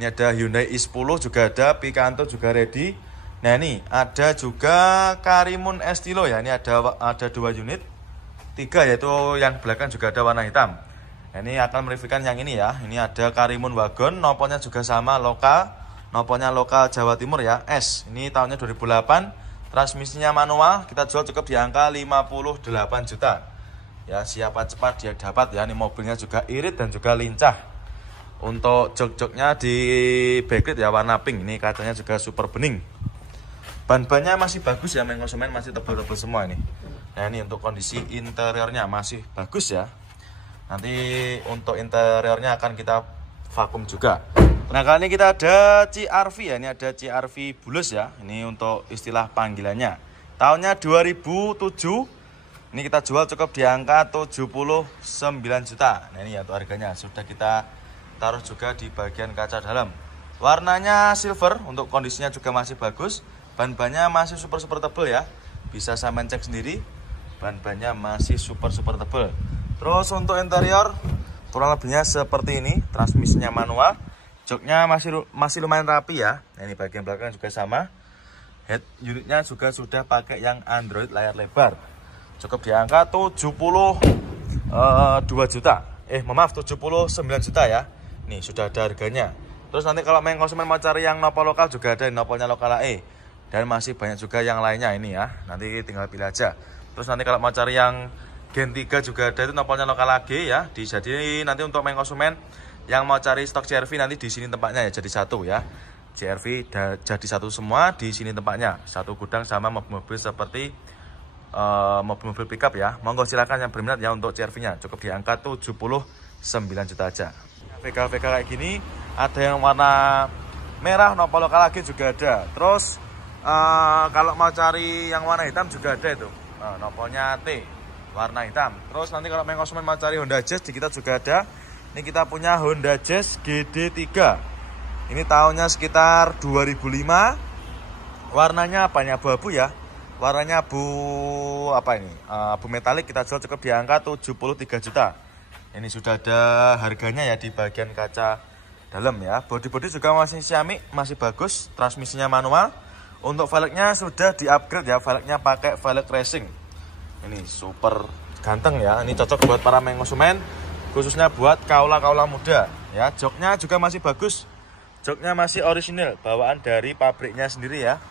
Ini ada Hyundai i10 juga ada, Picanto juga ready. Nah ini ada juga Karimun Estilo ya. Ini ada 2 unit, 3 yaitu yang belakang juga ada warna hitam. Nah, ini akan mereviewkan yang ini ya. Ini ada Karimun Wagon, nopolnya juga sama lokal, nopolnya lokal Jawa Timur ya, S. Ini tahunnya 2008, transmisinya manual, kita jual cukup di angka 58 juta. Ya, siapa cepat dia dapat ya. Ini mobilnya juga irit dan juga lincah. Untuk jok-joknya di backlit ya warna pink. Ini kacanya juga super bening. Ban-bannya masih bagus ya, konsumen masih tebal-tebal semua ini. Nah, ini untuk kondisi interiornya masih bagus ya. Nanti untuk interiornya akan kita vakum juga. Nah, kali ini kita ada CR-V ya. Ini ada CR-V bulus ya. Ini untuk istilah panggilannya. Tahunnya 2007. Ini kita jual cukup di angka 79 juta. Nah, ini ya untuk harganya. Sudah kita taruh juga di bagian kaca dalam. Warnanya silver, untuk kondisinya juga masih bagus. Ban-bannya masih super tebal ya. Bisa sampean cek sendiri. Ban-bannya masih super tebal. Terus untuk interior kurang lebihnya seperti ini. Transmisinya manual. Joknya masih lumayan rapi ya. Nah, ini bagian belakang juga sama. Head unitnya juga sudah pakai yang Android layar lebar. Cukup di angka 79 juta. 79 juta ya. Nih sudah ada harganya. Terus nanti kalau konsumen mau cari yang nopol lokal juga ada, nopolnya lokal AE. Dan masih banyak juga yang lainnya ini ya. Nanti tinggal pilih aja. Terus nanti kalau mau cari yang Gen 3 juga ada, itu nopolnya lokal AG ya. Jadi nanti untuk konsumen yang mau cari stok CR-V nanti di sini tempatnya ya, jadi satu ya. CR-V jadi satu semua di sini tempatnya. Satu gudang sama mobil-mobil seperti mobil-mobil pickup ya. Monggo silakan yang berminat ya untuk CR-V-nya. Cukup di angka 79 juta aja. VK kayak gini ada yang warna merah nopol lokal AG juga ada. Terus kalau mau cari yang warna hitam juga ada itu. Nopolnya T warna hitam. Terus nanti kalau konsumen mau cari Honda Jazz di kita juga ada. Ini kita punya Honda Jazz GD3. Ini tahunnya sekitar 2005. Warnanya apanya abu-abu ya. Warnanya abu apa ini? Abu metalik, kita jual cukup di angka 73 juta. Ini sudah ada harganya ya di bagian kaca dalam ya. Bodi-bodi juga masih Xiaomi, masih bagus. Transmisinya manual. Untuk velgnya sudah di-upgrade ya. Velgnya pakai velg racing. Ini super ganteng ya. Ini cocok buat para konsumen, khususnya buat kaula-kaula muda ya. Joknya juga masih bagus. Joknya masih orisinil, bawaan dari pabriknya sendiri ya.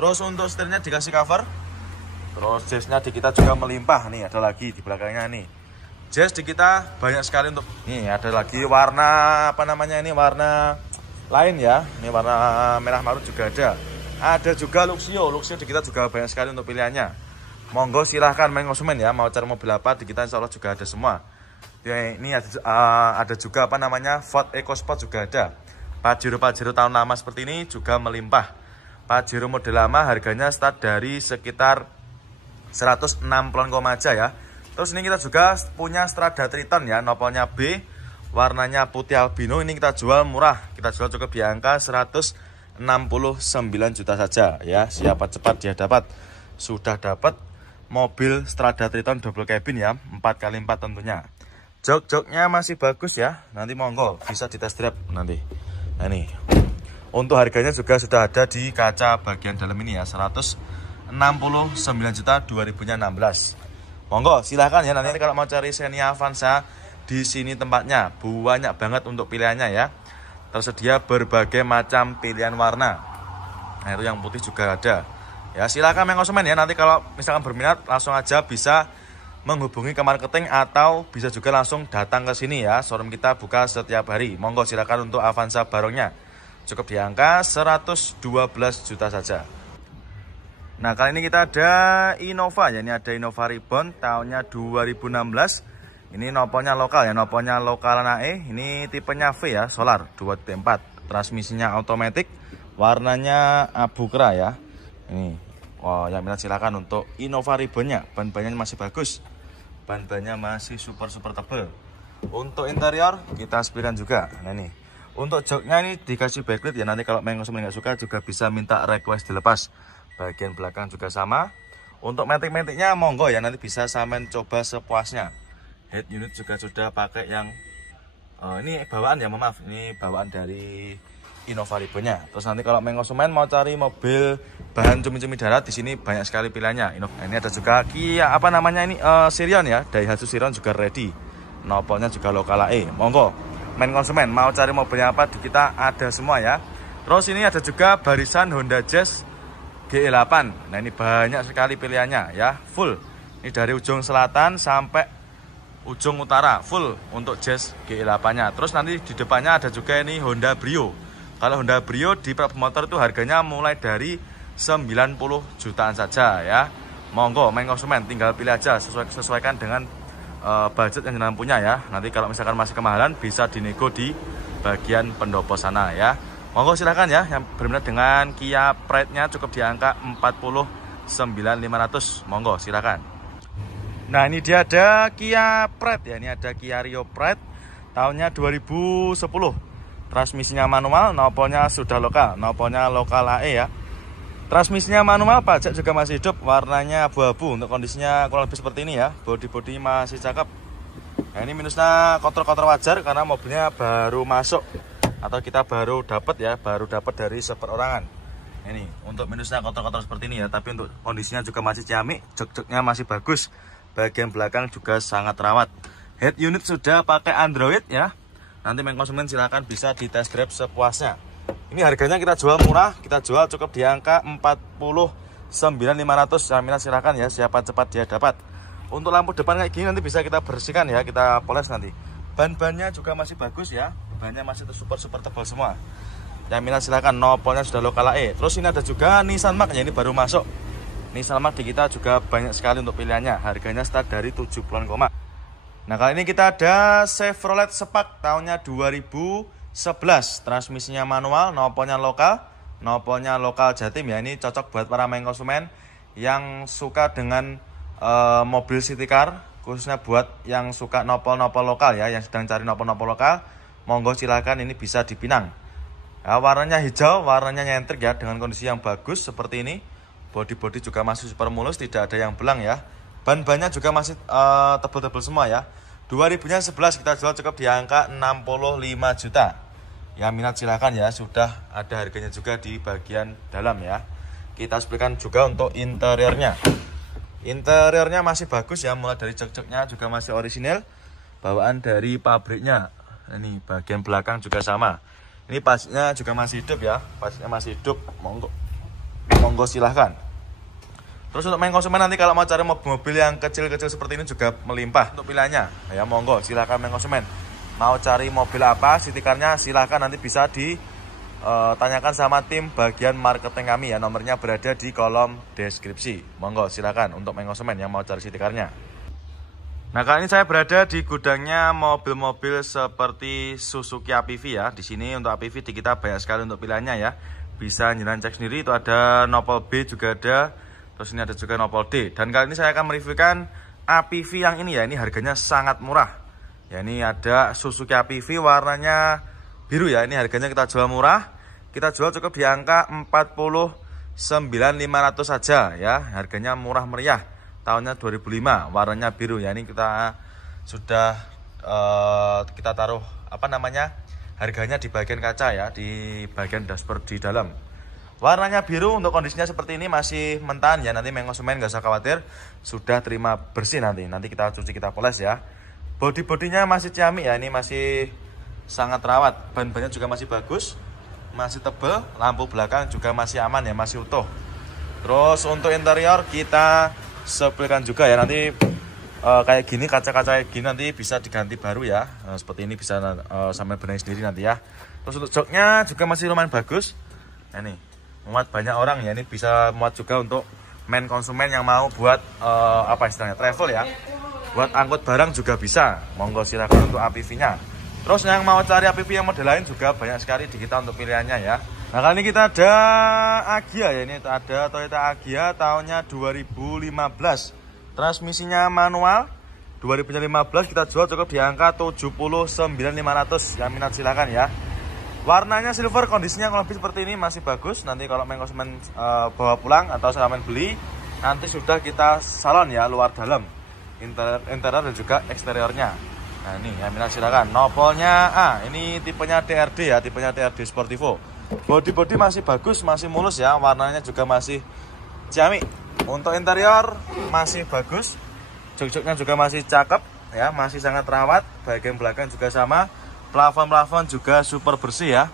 Terus untuk setirnya dikasih cover. Terus jazznya di kita juga melimpah. Nih ada lagi di belakangnya nih. Jazz di kita banyak sekali untuk. Nih ada lagi warna apa namanya ini, warna lain ya. Ini warna merah marun juga ada. Ada juga Luxio. Luxio di kita juga banyak sekali untuk pilihannya. Monggo silahkan konsumen ya, mau cari mobil apa di kita insya Allah juga ada semua. Ini ada juga apa namanya Ford EcoSport juga ada. Pajero tahun lama seperti ini juga melimpah. Pajero model lama harganya start dari sekitar 160 aja ya. Terus ini kita juga punya Strada Triton ya, nopolnya B, warnanya putih albino. Ini kita jual murah, kita jual cukup di angka 169 juta saja ya. Siapa cepat dia dapat. Sudah dapat mobil Strada Triton double cabin ya, 4x4 tentunya. Jok-joknya masih bagus ya. Nanti monggo bisa di test drive nanti. Nah ini untuk harganya juga sudah ada di kaca bagian dalam ini ya, 169 juta 2016. Monggo silahkan ya. Nanti kalau mau cari Xenia Avanza di sini tempatnya banyak banget untuk pilihannya ya. Tersedia berbagai macam pilihan warna. Nah itu yang putih juga ada. Ya silakan konsumen ya. Nanti kalau misalkan berminat langsung aja bisa menghubungi ke marketing atau bisa juga langsung datang ke sini ya. Showroom kita buka setiap hari. Monggo silakan untuk Avanza Barongnya. Cukup di angka 112 juta saja. Nah kali ini kita ada Innova ya. Ini ada Innova Reborn tahunnya 2016. Ini nopolnya lokal ya, nopolnya lokal AE. Ini tipenya V ya, solar 2.4. Transmisinya otomatis. Warnanya abu kera ya. Ini, wow, yang minat silakan untuk Innova Reborn-nya. Ban-bannya masih bagus. Ban-bannya masih super tebal. Untuk interior kita sepikan juga. Nah ini, untuk joknya ini dikasih backlit ya. Nanti kalau konsumen nggak suka juga bisa minta request dilepas. Bagian belakang juga sama. Untuk metik-metiknya monggo ya, nanti bisa sampean coba sepuasnya. Head unit juga sudah pakai yang ini bawaan ya, maaf, ini bawaan dari Innova Ribbon-nya. Terus nanti kalau main konsumen mau cari mobil bahan cumi-cumi darat, di sini banyak sekali pilihannya. Nah, ini ada juga Kia apa namanya ini Sirion ya, Daihatsu Sirion juga ready. Nopolnya juga lokal AE. Monggo main konsumen mau cari mobilnya apa di kita ada semua ya. Terus ini ada juga barisan Honda Jazz GE8. Nah, ini banyak sekali pilihannya ya, full. Ini dari ujung selatan sampai ujung utara full untuk Jazz GE8-nya. Terus nanti di depannya ada juga ini Honda Brio. Kalau Honda Brio di Motor itu harganya mulai dari 90 jutaan saja ya. Monggo main konsumen tinggal pilih aja, sesuaikan dengan budget yang jenengan punya ya. Nanti kalau misalkan masih kemahalan bisa dinego di bagian pendopo sana ya. Monggo silahkan ya, yang berminat dengan Kia Pride-nya cukup di angka 49.500. Monggo silahkan. Nah, ini dia ada Kia Pride ya, ini ada Kia Rio Pride tahunnya 2010. Transmisinya manual, nopolnya sudah lokal, nopolnya lokal AE ya. Transmisinya manual, pajak juga masih hidup, warnanya abu-abu. Untuk kondisinya kurang lebih seperti ini ya, bodi-bodi masih cakep. Nah, ini minusnya kotor-kotor wajar karena mobilnya baru masuk atau kita baru dapat ya, baru dapat dari seperorangan. Ini untuk minusnya kotor-kotor seperti ini ya, tapi untuk kondisinya juga masih ciamik, jok-joknya masih bagus. Bagian belakang juga sangat rawat. Head unit sudah pakai Android ya. Nanti main konsumen silahkan bisa di test drive sepuasnya. Ini harganya kita jual murah, kita jual cukup di angka 49.500. Jaminan silahkan ya, siapa cepat dia dapat. Untuk lampu depan kayak gini nanti bisa kita bersihkan ya, kita poles nanti. Ban-bannya juga masih bagus ya, bannya masih super tebal semua. Jaminan silahkan, nopolnya sudah lokal AE. Terus ini ada juga Nissan Mark ya, ini baru masuk. Nissan Mark di kita juga banyak sekali untuk pilihannya. Harganya start dari 70-an koma. Nah, kali ini kita ada Chevrolet Spark tahunnya 2011. Transmisinya manual, nopolnya lokal Jatim ya. Ini cocok buat para main konsumen yang suka dengan mobil city car, khususnya buat yang suka nopol-nopol lokal ya, yang sedang cari nopol-nopol lokal. Monggo silakan, ini bisa dipinang. Ya, warnanya hijau, warnanya nyentrik ya, dengan kondisi yang bagus seperti ini. Bodi-bodi juga masih super mulus, tidak ada yang belang ya. Ban-bannya juga masih tebal-tebal semua ya. 2011 kita jual cukup di angka 65 juta. Ya, minat silahkan ya, sudah ada harganya juga di bagian dalam ya. Kita sebutkan juga untuk interiornya. Interiornya masih bagus ya, mulai dari jok-joknya juga masih orisinil. Bawaan dari pabriknya. Ini bagian belakang juga sama. Ini pasnya juga masih hidup ya, pasnya masih hidup. Monggo silahkan. Terus untuk main konsumen nanti kalau mau cari mobil yang kecil-kecil seperti ini juga melimpah untuk pilihannya. Ya, monggo silahkan main konsumen. Mau cari mobil apa, city car-nya silahkan, nanti bisa ditanyakan sama tim bagian marketing kami ya. Nomornya berada di kolom deskripsi. Monggo silahkan untuk main konsumen yang mau cari city car-nya. Nah, kali ini saya berada di gudangnya mobil-mobil seperti Suzuki APV ya. Di sini untuk APV di kita banyak sekali untuk pilihannya ya. Bisa jalan cek sendiri, itu ada Nopol B juga ada. Terus ini ada juga Nopol D. Dan kali ini saya akan mereviewkan APV yang ini ya. Ini harganya sangat murah. Ya, ini ada Suzuki APV warnanya biru ya. Ini harganya kita jual murah. Kita jual cukup di angka 49.500 saja ya. Harganya murah meriah. Tahunnya 2005, warnanya biru ya. Ini kita sudah kita taruh apa namanya? Harganya di bagian kaca ya, di bagian dashboard di dalam. Warnanya biru, untuk kondisinya seperti ini masih mentahan ya. Nanti main konsumen nggak usah khawatir, sudah terima bersih nanti kita cuci, kita poles ya. Bodi-bodinya masih ciamik ya, ini masih sangat rawat. Ban-bannya juga masih bagus, masih tebal. Lampu belakang juga masih aman ya, masih utuh. Terus untuk interior kita sepilkan juga ya, nanti kayak gini, kaca-kaca kayak gini nanti bisa diganti baru ya. Seperti ini bisa sampai benahi sendiri nanti ya. Terus untuk joknya juga masih lumayan bagus. Nah, ini muat banyak orang ya, ini bisa muat juga untuk main konsumen yang mau buat apa istilahnya, travel ya, buat angkut barang juga bisa. Monggo silakan untuk APV-nya. Terus yang mau cari APV yang model lain juga banyak sekali di kita untuk pilihannya ya. Nah, kali ini kita ada Agya ya, ini ada Toyota Agya tahunnya 2015. Transmisinya manual. 2015 kita jual cukup di angka 79.500. Yang minat silakan ya. Warnanya silver, kondisinya kalau lebih seperti ini masih bagus. Nanti kalau main konsumen bawa pulang atau sampean beli, nanti sudah kita salon ya, luar dalam, interior dan juga eksteriornya. Nah, ini yang minat silakan. Nopolnya ini tipenya TRD ya, tipenya TRD Sportivo. Bodi masih bagus, masih mulus ya, warnanya juga masih ciamik. Untuk interior masih bagus, jok-joknya juga masih cakep ya, masih sangat rawat. Bagian belakang juga sama, plafon juga super bersih ya.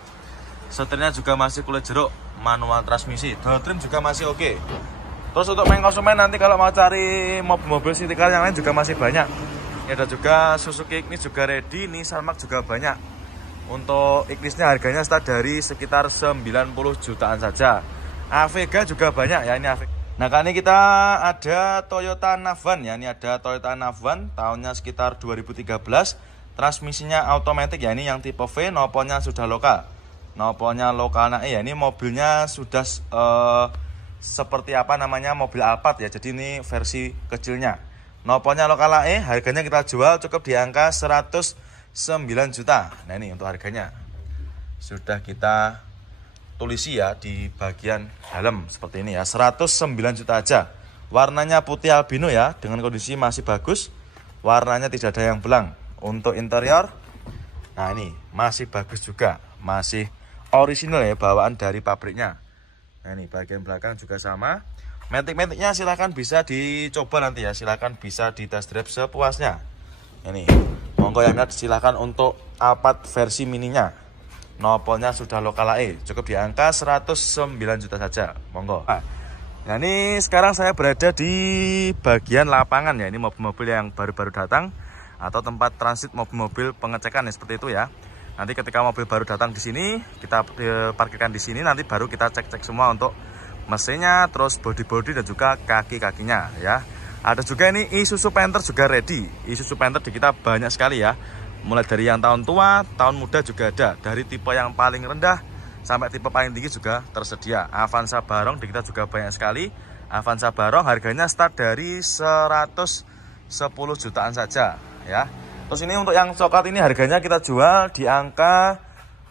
Setirnya juga masih kulit jeruk, manual transmisi, door trim juga masih oke. Terus untuk main konsumen nanti kalau mau cari mobil-mobil city car yang lain juga masih banyak. Ini ada juga Suzuki Ignis juga ready, Nissan Mark juga banyak. Untuk Ignisnya harganya start dari sekitar 90 jutaan saja. Avega juga banyak ya, ini Avega. Nah kali ini kita ada Toyota Navan ya, ini ada Toyota Navan tahunnya sekitar 2013. Transmisinya automatic ya, ini yang tipe V, nopolnya sudah lokal. Nopolnya lokal, nah ya ini mobilnya sudah seperti apa namanya, mobil Alphard ya, jadi ini versi kecilnya. Nopolnya lokal AE, harganya kita jual cukup di angka 109 juta. Nah ini untuk harganya sudah kita tulisi ya di bagian dalam seperti ini ya, 109 juta aja. Warnanya putih albino ya, dengan kondisi masih bagus, warnanya tidak ada yang belang. Untuk interior, nah ini masih bagus juga, masih original ya, bawaan dari pabriknya. Nah ini bagian belakang juga sama. Matic-maticnya silahkan bisa dicoba nanti ya, silahkan bisa di test drive sepuasnya. Ini monggo yang minat silahkan untuk Alphard versi mininya. Nopolnya sudah lokal AE, cukup di angka 109 juta saja. Monggo. Nah ini sekarang saya berada di bagian lapangan ya, ini mobil-mobil yang baru-baru datang atau tempat transit mobil-mobil pengecekan ya, seperti itu ya. Nanti ketika mobil baru datang di sini, kita parkirkan di sini, nanti baru kita cek-cek semua untuk mesinnya, terus bodi-bodi dan juga kaki-kakinya ya. Ada juga ini Isuzu Panther juga ready. Isuzu Panther di kita banyak sekali ya. Mulai dari yang tahun tua, tahun muda juga ada. Dari tipe yang paling rendah sampai tipe paling tinggi juga tersedia. Avanza Barong di kita juga banyak sekali. Avanza Barong harganya start dari 110 jutaan saja ya. Terus ini untuk yang coklat ini harganya kita jual di angka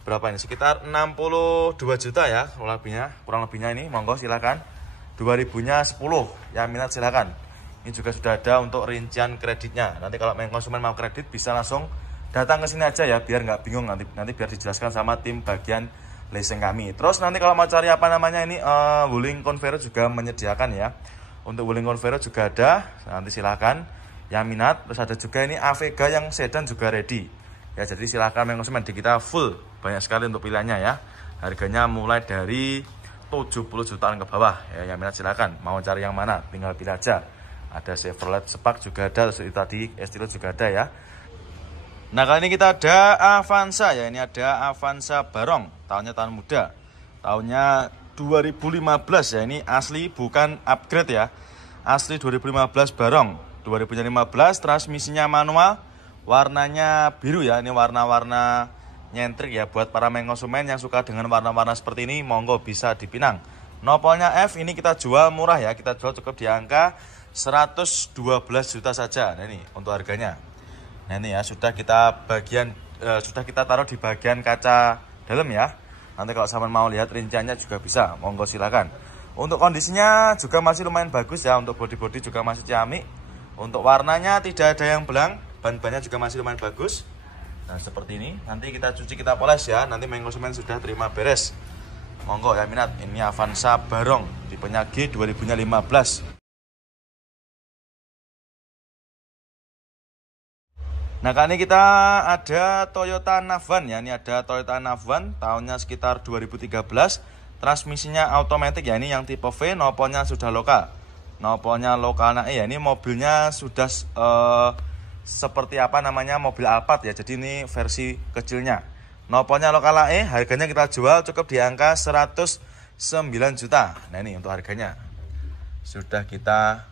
berapa ini? Sekitar 62 juta ya, kurang lebihnya ini. Monggo silakan. 2000-nya 10, yang minat silakan. Ini juga sudah ada untuk rincian kreditnya. Nanti kalau konsumen mau kredit bisa langsung datang ke sini aja ya, biar nggak bingung nanti biar dijelaskan sama tim bagian leasing kami. Terus nanti kalau mau cari apa namanya ini Wuling Convero juga menyediakan ya. Untuk Wuling Convero juga ada. Nanti silakan yang minat. Terus ada juga ini Avega yang sedan juga ready. Ya jadi silahkan konsumen di kita full, banyak sekali untuk pilihannya ya. Harganya mulai dari 70 jutaan ke bawah ya, yang minat silahkan. Mau cari yang mana tinggal pilih aja. Ada Chevrolet Spark juga ada, terus tadi Estilo juga ada ya. Nah kali ini kita ada Avanza ya, ini ada Avanza Barong, tahunnya tahun muda, tahunnya 2015 ya, ini asli bukan upgrade ya, asli 2015 Barong, 2015, transmisinya manual, warnanya biru ya, ini warna-warna nyentrik ya, buat para konsumen yang suka dengan warna-warna seperti ini, monggo bisa dipinang. Nopolnya F ini kita jual murah ya, kita jual cukup di angka 112 juta saja. Nah ini untuk harganya. Nah ini ya sudah kita taruh di bagian kaca dalam ya. Nanti kalau sahabat mau lihat rinciannya juga bisa, monggo silakan. Untuk kondisinya juga masih lumayan bagus ya, untuk bodi-bodi juga masih ciamik. Untuk warnanya tidak ada yang belang, ban-bannya juga masih lumayan bagus. Nah seperti ini, nanti kita cuci, kita poles ya, nanti konsumen sudah terima beres. Monggo ya minat, ini Avanza Barong, tipenya G 2015. Nah kali ini kita ada Toyota Navan ya, ini ada Toyota Navan tahunnya sekitar 2013. Transmisinya automatic ya, ini yang tipe V, nopolnya sudah lokal. Nopolnya lokal, nah ya ini mobilnya sudah seperti apa namanya, mobil Alphard ya, jadi ini versi kecilnya. Nopolnya lokal AE, harganya kita jual cukup di angka 109 juta. Nah ini untuk harganya sudah kita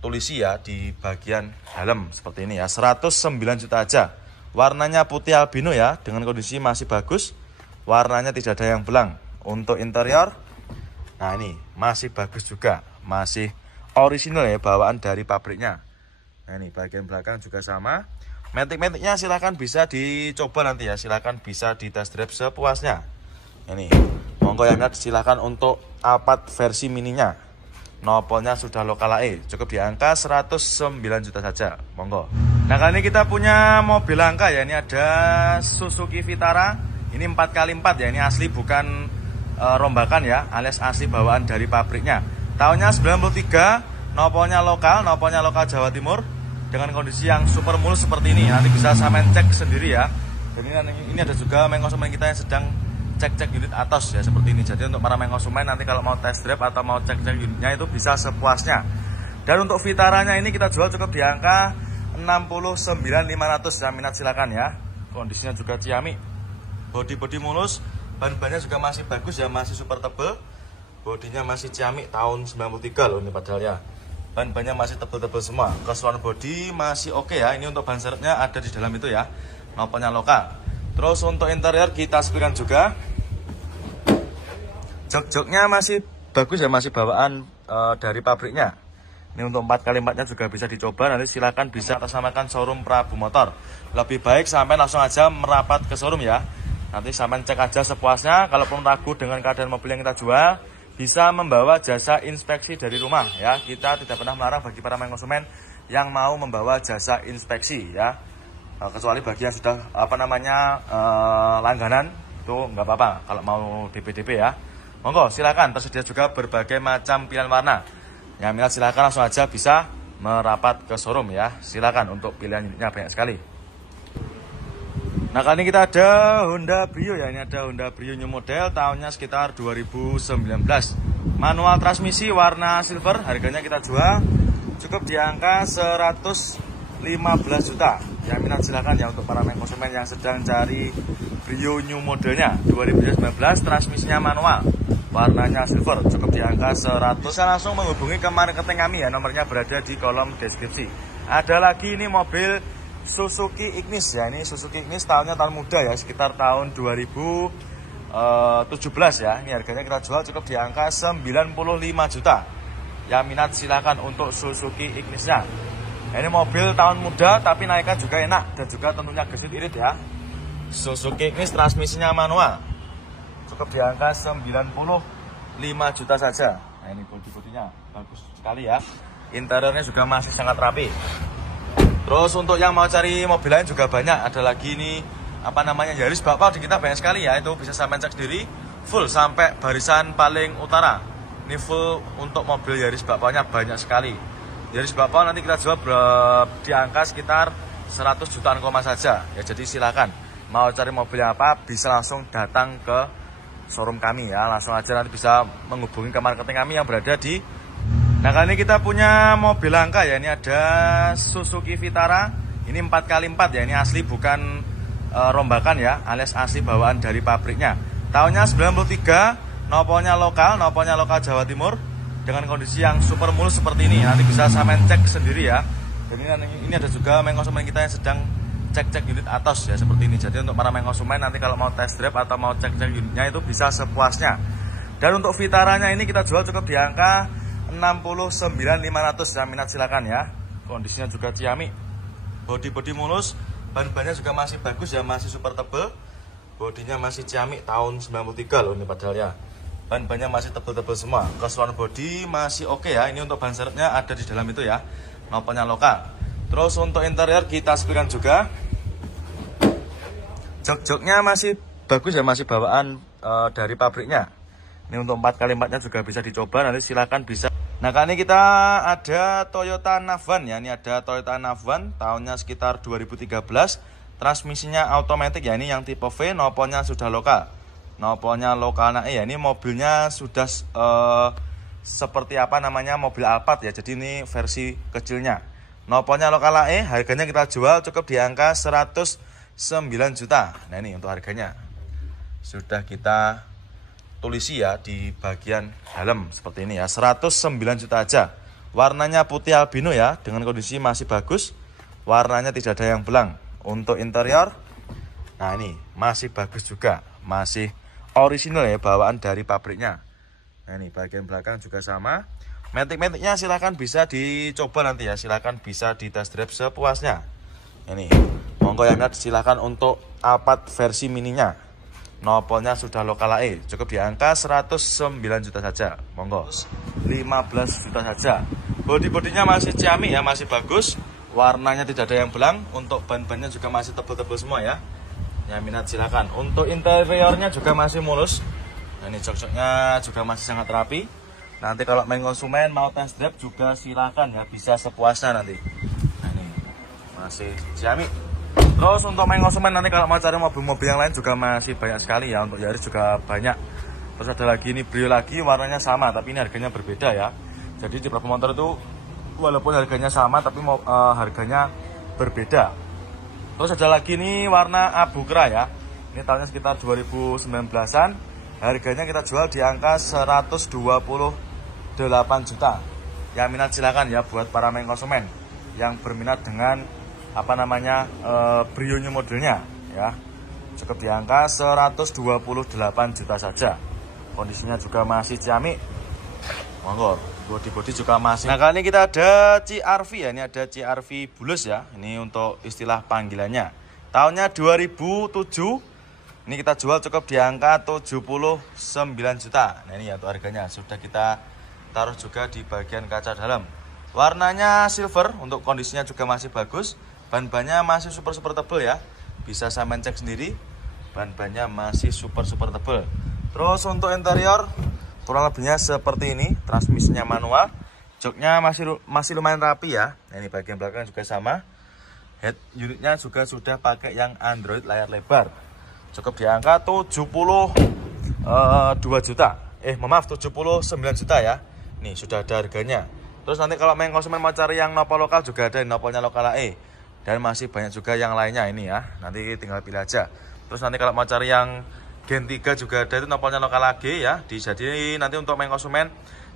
tulisi ya di bagian dalam seperti ini ya, 109 juta aja. Warnanya putih albino ya, dengan kondisi masih bagus, warnanya tidak ada yang belang. Untuk interior, nah ini masih bagus juga, masih original ya, bawaan dari pabriknya. Nah ini bagian belakang juga sama. Matic-maticnya silahkan bisa dicoba nanti ya, silahkan bisa di test drive sepuasnya. Ini monggo yang minat silahkan untuk Alphard versi mininya. Nopolnya sudah lokal AE, cukup di angka 109 juta saja. Monggo. Nah kali ini kita punya mobil langka ya, ini ada Suzuki Vitara Ini 4x4 ya, ini asli bukan rombakan ya, alias asli bawaan dari pabriknya. Tahunnya 93, noponya lokal Jawa Timur dengan kondisi yang super mulus seperti ini. Nanti bisa sampean cek sendiri ya. Dan ini ada juga main konsumen kita yang sedang cek unit atas ya seperti ini. Jadi untuk para main konsumen nanti kalau mau test drive atau mau cek unitnya itu bisa sepuasnya. Dan untuk Vitaranya ini kita jual cukup di angka 69.500 ya, minat silakan ya. Kondisinya juga ciamik, bodi mulus, ban-bannya juga masih bagus ya, masih super tebel. Bodinya masih ciamik tahun 93 loh ini padahal ya. Ban-bannya masih tebel-tebel semua. Keseluruhan bodi masih oke ya. Ini untuk ban serepnya ada di dalam itu ya. Noponya lokal. Terus untuk interior kita sepikan juga. Jok-joknya masih bagus ya, masih bawaan dari pabriknya. Ini untuk 4x4-nya juga bisa dicoba. Nanti silakan bisa atasnamakan showroom Prabu Motor. Lebih baik sampai langsung aja merapat ke showroom ya. Nanti sampai cek aja sepuasnya. Kalaupun ragu dengan keadaan mobil yang kita jual, bisa membawa jasa inspeksi dari rumah ya. Kita tidak pernah melarang bagi para konsumen yang mau membawa jasa inspeksi ya. Kecuali bagi yang sudah langganan itu nggak apa-apa kalau mau DP ya. Monggo silakan, tersedia juga berbagai macam pilihan warna. Yang minat silakan langsung aja bisa merapat ke showroom ya. Silakan, untuk pilihan unitnya banyak sekali. Nah kali ini kita ada Honda Brio ya. Ini ada Honda Brio new model, tahunnya sekitar 2019. Manual transmisi warna silver, harganya kita jual cukup di angka 115 juta. Yang minat silakan ya, untuk para konsumen yang sedang cari Brio new modelnya 2019, transmisinya manual, warnanya silver, cukup di angka 100. Bisa langsung menghubungi ke marketing kami ya, nomornya berada di kolom deskripsi. Ada lagi ini mobil Suzuki Ignis ya, ini Suzuki Ignis tahunnya tahun muda ya, sekitar tahun 2017 ya. Ini harganya kita jual cukup di angka 95 juta. Yang minat silakan untuk Suzuki Ignisnya. Ini mobil tahun muda tapi naiknya juga enak dan juga tentunya gesit irit ya. Suzuki Ignis transmisinya manual, cukup di angka 95 juta saja. Nah ini bodi-bodinya bagus sekali ya. Interiornya juga masih sangat rapi. Terus untuk yang mau cari mobil lain juga banyak. Ada lagi ini Yaris bakpao di kita banyak sekali ya. Itu bisa sampai cek sendiri, full sampai barisan paling utara. Ini full untuk mobil Yaris bakpao-nya banyak sekali. Yaris bakpao nanti kita jual di angka sekitar 100 jutaan saja ya. Jadi silakan mau cari mobil apa bisa langsung datang ke showroom kami ya. Langsung aja nanti bisa menghubungi ke marketing kami yang berada di. Nah kali ini kita punya mobil langka ya. Ini ada Suzuki Vitara. Ini 4x4 ya. Ini asli bukan rombakan ya, alias asli bawaan dari pabriknya. Tahunnya 93, noponya lokal Jawa Timur dengan kondisi yang super mulus seperti ini. Nanti bisa sampean cek sendiri ya. Dan ini ada juga main konsumen kita yang sedang cek unit atas ya seperti ini. Jadi untuk para main konsumen nanti kalau mau test drive atau mau cek unitnya itu bisa sepuasnya. Dan untuk Vitaranya ini kita jual cukup di angka 69.500 ya, minat silakan ya. Kondisinya juga ciamik, bodi mulus, ban-bannya juga masih bagus ya, masih super tebel. Bodinya masih ciamik tahun 93 loh ini padahal ya. Ban-bannya masih tebel-tebel semua. Keseluruhan bodi masih oke ya. Ini untuk ban serepnya ada di dalam itu ya. Noponya lokal. Terus untuk interior kita sepikan juga. Jok-joknya masih bagus ya, masih bawaan dari pabriknya. Ini untuk 4x4-nya juga bisa dicoba, nanti silakan bisa. Nah kali ini kita ada Toyota Navan ya. Ini ada Toyota Navan, tahunnya sekitar 2013. Transmisinya automatic ya, ini yang tipe V, noponya sudah lokal. Noponya lokal, nah ya ini mobilnya sudah seperti mobil Alphard ya. Jadi ini versi kecilnya. Noponya lokal AE, harganya kita jual cukup di angka 109 juta. Nah ini untuk harganya. Sudah kita tulisi ya di bagian dalam seperti ini ya, 109 juta aja. Warnanya putih albino ya, dengan kondisi masih bagus. Warnanya tidak ada yang belang. Untuk interior, nah ini masih bagus juga, masih original ya, bawaan dari pabriknya. Nah ini bagian belakang juga sama. Matic-maticnya silahkan bisa dicoba nanti ya, silahkan bisa di test drive sepuasnya. Ini monggo yang lihat silahkan untuk Alphard versi mininya. Nopolnya sudah lokal AE, cukup di angka 109 juta saja. Monggo 15 juta saja. Bodi-bodinya masih ciamik ya, masih bagus. Warnanya tidak ada yang belang. Untuk ban-bannya juga masih tebel-tebel semua ya. Yang minat silakan. Untuk interiornya juga masih mulus. Nah, ini jok-joknya juga masih sangat rapi. Nanti kalau main konsumen mau test drive juga silakan ya, bisa sepuasnya nanti. Nah, ini masih Xiaomi. Terus untuk main konsumen nanti kalau mau cari mobil-mobil yang lain juga masih banyak sekali ya. Untuk Yaris juga banyak. Terus ada lagi ini Brio lagi, warnanya sama tapi ini harganya berbeda ya. Jadi di beberapa motor itu walaupun harganya sama tapi harganya berbeda. Terus ada lagi nih warna abu kera ya. Ini tahunnya sekitar 2019-an. Harganya kita jual di angka 128 juta. Yang minat silakan ya buat para main konsumen yang berminat dengan apa namanya Brio new modelnya ya. Cukup di angka 128 juta saja. Kondisinya juga masih Xiaomi. Monggo, bodi juga masih. Nah, kali ini kita ada CR-V ya. Ini ada CR-V bulus ya. Ini untuk istilah panggilannya. Tahunnya 2007. Ini kita jual cukup di angka 79 juta. Nah, ini ya untuk harganya. Sudah kita taruh juga di bagian kaca dalam. Warnanya silver, untuk kondisinya juga masih bagus. Ban-bannya masih super tebal ya. Bisa sampean cek sendiri. Ban-bannya masih super tebal. Terus untuk interior kurang lebihnya seperti ini. Transmisinya manual. Joknya masih lumayan rapi ya. Nah, ini bagian belakang juga sama. Head unitnya juga sudah pakai yang Android layar lebar. Cukup di angka 79 juta ya. Nih sudah ada harganya. Terus nanti kalau main konsumen mau cari yang nopol lokal juga ada, nopolnya lokal AE. Dan masih banyak juga yang lainnya ini ya. Nanti tinggal pilih aja. Terus nanti kalau mau cari yang Gen 3 juga ada, itu nopolnya lokal AG ya. Jadi nanti untuk main konsumen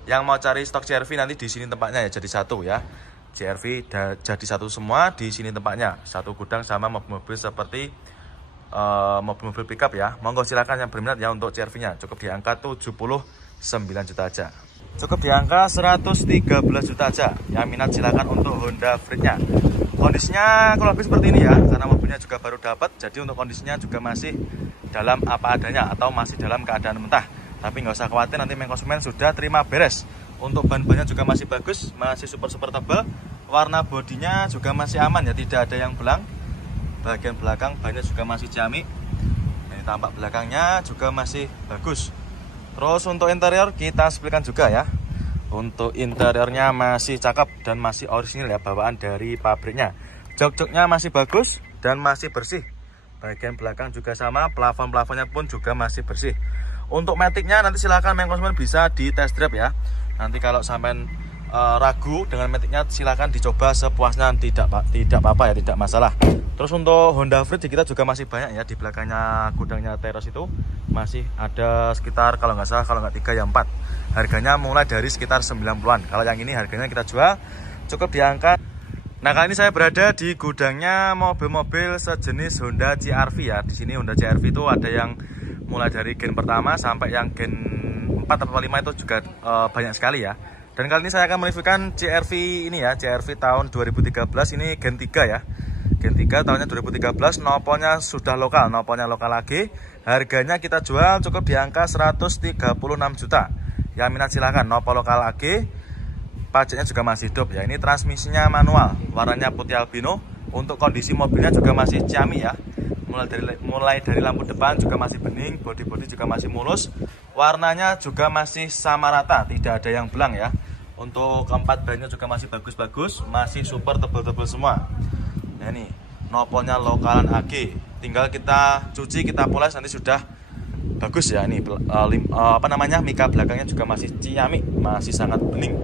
yang mau cari stok CR-V nanti di sini tempatnya ya, jadi satu ya. CR-V jadi satu semua di sini tempatnya. Satu gudang sama mobil-mobil seperti mobil-mobil pickup ya. Monggo silakan yang berminat ya untuk CR-V-nya. Cukup di angka 79 juta aja. Cukup di angka 113 juta aja. Yang minat silakan untuk Honda Freed-nya. Kondisinya kalau lebih seperti ini ya, karena mobilnya juga baru dapat. Jadi untuk kondisinya juga masih dalam apa adanya atau masih dalam keadaan mentah. Tapi nggak usah khawatir, nanti main konsumen sudah terima beres. Untuk ban-bannya juga masih bagus, masih super tebal. Warna bodinya juga masih aman ya, tidak ada yang belang. Bagian belakang bannya juga masih Xiaomi. Ini tampak belakangnya juga masih bagus. Terus untuk interior kita spilkan juga ya. Untuk interiornya masih cakep dan masih orisinil ya, bawaan dari pabriknya. Jok-joknya masih bagus dan masih bersih. Bagian belakang juga sama, plafon-plafonnya pun juga masih bersih. Untuk maticnya nanti silahkan main konsumen bisa di test drive ya. Nanti kalau sampai ragu dengan maticnya silahkan dicoba sepuasnya, tidak apa-apa ya, tidak masalah. Terus untuk Honda Freed kita juga masih banyak ya, di belakangnya gudangnya Teros itu masih ada sekitar kalau nggak salah, kalau nggak 3 ya 4. Harganya mulai dari sekitar 90-an. Kalau yang ini harganya kita jual cukup di angka. Nah, kali ini saya berada di gudangnya mobil-mobil sejenis Honda CR-V ya. Di sini Honda CR-V itu ada yang mulai dari gen pertama sampai yang gen 4 atau 5 itu juga banyak sekali ya. Dan kali ini saya akan mereviewkan CR-V ini ya, CR-V tahun 2013, ini gen 3 ya. Gen 3 tahunnya 2013, nopolnya sudah lokal, nopolnya lokal lagi. Harganya kita jual cukup di angka 136 juta. Yang minat silahkan, nopol lokal lagi. Pajaknya juga masih hidup ya. Ini transmisinya manual, warnanya putih albino. Untuk kondisi mobilnya juga masih Xiaomi ya. Mulai dari lampu depan juga masih bening, bodi-bodi juga masih mulus. Warnanya juga masih sama rata, tidak ada yang belang ya. Untuk keempat bannya juga masih bagus-bagus, masih super tebal-tebal semua. Nah, ini nopolnya lokalan AG. Tinggal kita cuci, kita poles nanti sudah bagus ya. Ini apa namanya, mika belakangnya juga masih Xiaomi, masih sangat bening.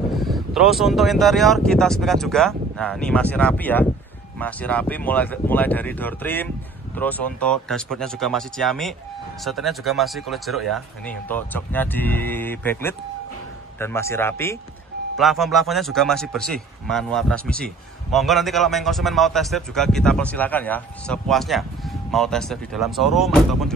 Terus untuk interior kita sepikan juga. Nah, ini masih rapi ya. Masih rapi mulai dari door trim. Terus untuk dashboardnya juga masih Xiaomi. Setirnya juga masih kulit jeruk ya. Ini untuk joknya di backlit dan masih rapi. Plafon-plafonnya juga masih bersih, manual transmisi. Monggo nanti kalau main konsumen mau test drive juga kita persilakan ya, sepuasnya. Mau test drive di dalam showroom ataupun di